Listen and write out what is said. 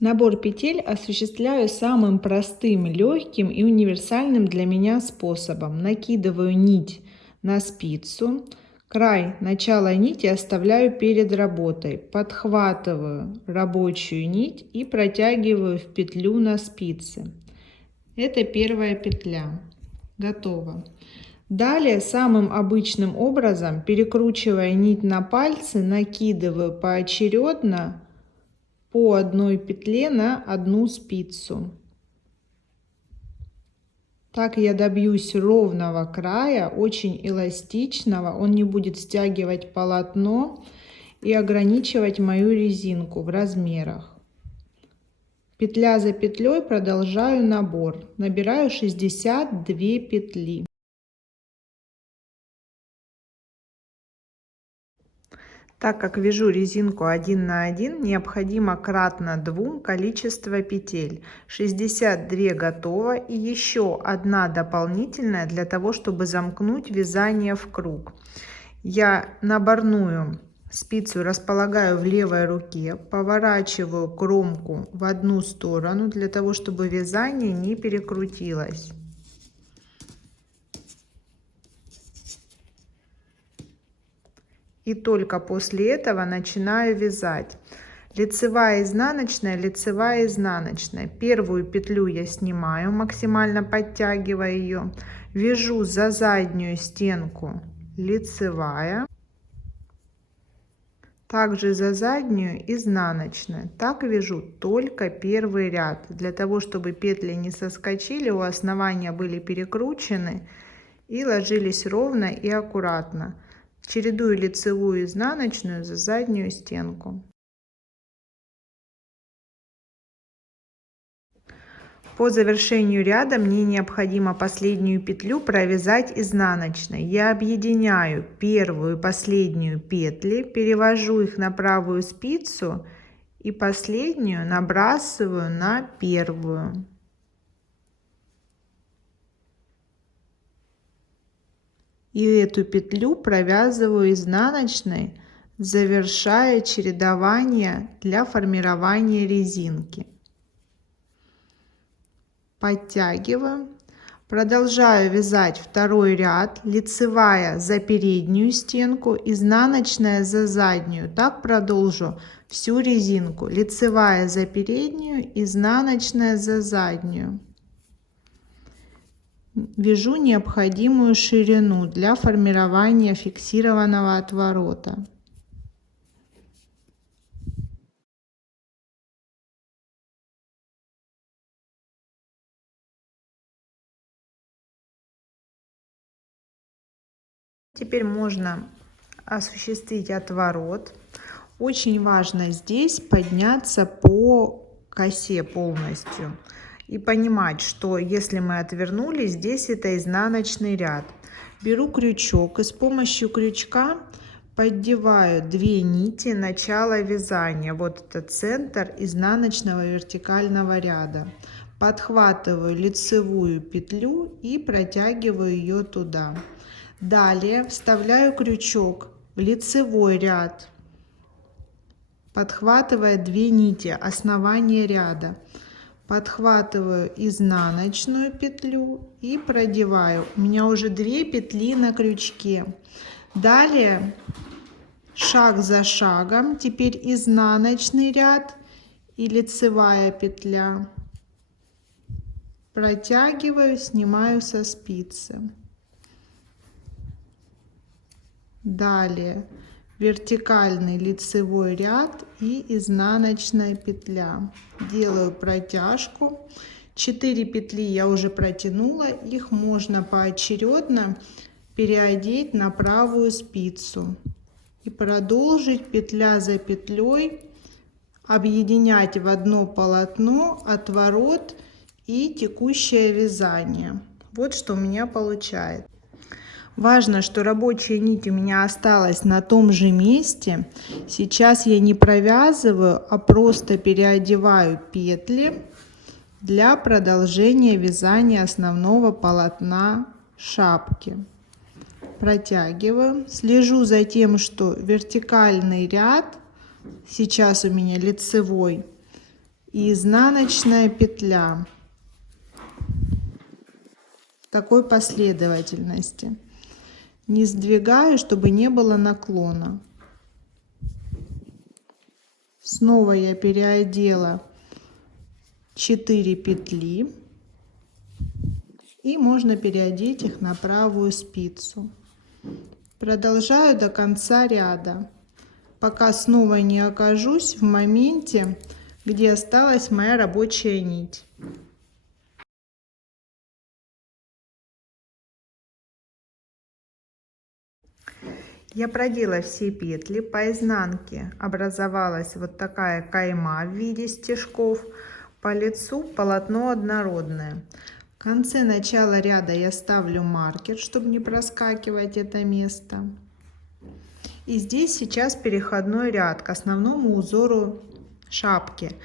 Набор петель осуществляю самым простым, легким и универсальным для меня способом. Накидываю нить на спицу, край начала нити оставляю перед работой, подхватываю рабочую нить и протягиваю в петлю на спице. Это первая петля. Готово. Далее самым обычным образом, перекручивая нить на пальцы, накидываю поочередно по одной петле на одну спицу. Так я добьюсь ровного края, очень эластичного, он не будет стягивать полотно и ограничивать мою резинку в размерах. Петля за петлей продолжаю набор, набираю 62 петли. Так как вяжу резинку 1 на 1, необходимо кратно 2 количество петель. 62 готово и еще одна дополнительная для того, чтобы замкнуть вязание в круг. Я наборную спицу располагаю в левой руке, поворачиваю кромку в одну сторону для того, чтобы вязание не перекрутилось. И только после этого начинаю вязать. Лицевая, изнаночная, лицевая, изнаночная. Первую петлю я снимаю, максимально подтягивая ее. Вяжу за заднюю стенку лицевая. Также за заднюю изнаночная. Так вяжу только первый ряд. Для того, чтобы петли не соскочили, у основания были перекручены и ложились ровно и аккуратно. Чередую лицевую и изнаночную за заднюю стенку. По завершению ряда мне необходимо последнюю петлю провязать изнаночной. Я объединяю первую и последнюю петли, перевожу их на правую спицу и последнюю набрасываю на первую. И эту петлю провязываю изнаночной, завершая чередование для формирования резинки. Подтягиваю, продолжаю вязать второй ряд, лицевая за переднюю стенку, изнаночная за заднюю. Так продолжу всю резинку. Лицевая за переднюю, изнаночная за заднюю. Вяжу необходимую ширину для формирования фиксированного отворота. Теперь можно осуществить отворот. Очень важно здесь подняться по косе полностью и понимать, что если мы отвернулись, здесь это изнаночный ряд. Беру крючок и с помощью крючка поддеваю 2 нити начала вязания. Вот это центр изнаночного вертикального ряда. Подхватываю лицевую петлю и протягиваю ее туда. Далее вставляю крючок в лицевой ряд, подхватывая 2 нити основания ряда. Подхватываю изнаночную петлю и продеваю. У меня уже 2 петли на крючке. Далее шаг за шагом, теперь изнаночный ряд и лицевая петля. Протягиваю, снимаю со спицы. Далее вертикальный лицевой ряд и изнаночная петля. Делаю протяжку. 4 петли я уже протянула, их можно поочередно переодеть на правую спицу и продолжить петля за петлей, объединять в одно полотно отворот и текущее вязание. Вот что у меня получается. Важно, что рабочая нить у меня осталась на том же месте. Сейчас я не провязываю, а просто переодеваю петли для продолжения вязания основного полотна шапки. Протягиваю, слежу за тем, что вертикальный ряд, сейчас у меня лицевой, и изнаночная петля в такой последовательности. Не сдвигаю, чтобы не было наклона. Снова я переодела 4 петли, и можно переодеть их на правую спицу. Продолжаю до конца ряда, пока снова не окажусь в моменте, где осталась моя рабочая нить. Я продела все петли, по изнанке образовалась вот такая кайма в виде стежков, по лицу полотно однородное. В конце начала ряда я ставлю маркер, чтобы не проскакивать это место. И здесь сейчас переходной ряд к основному узору шапки.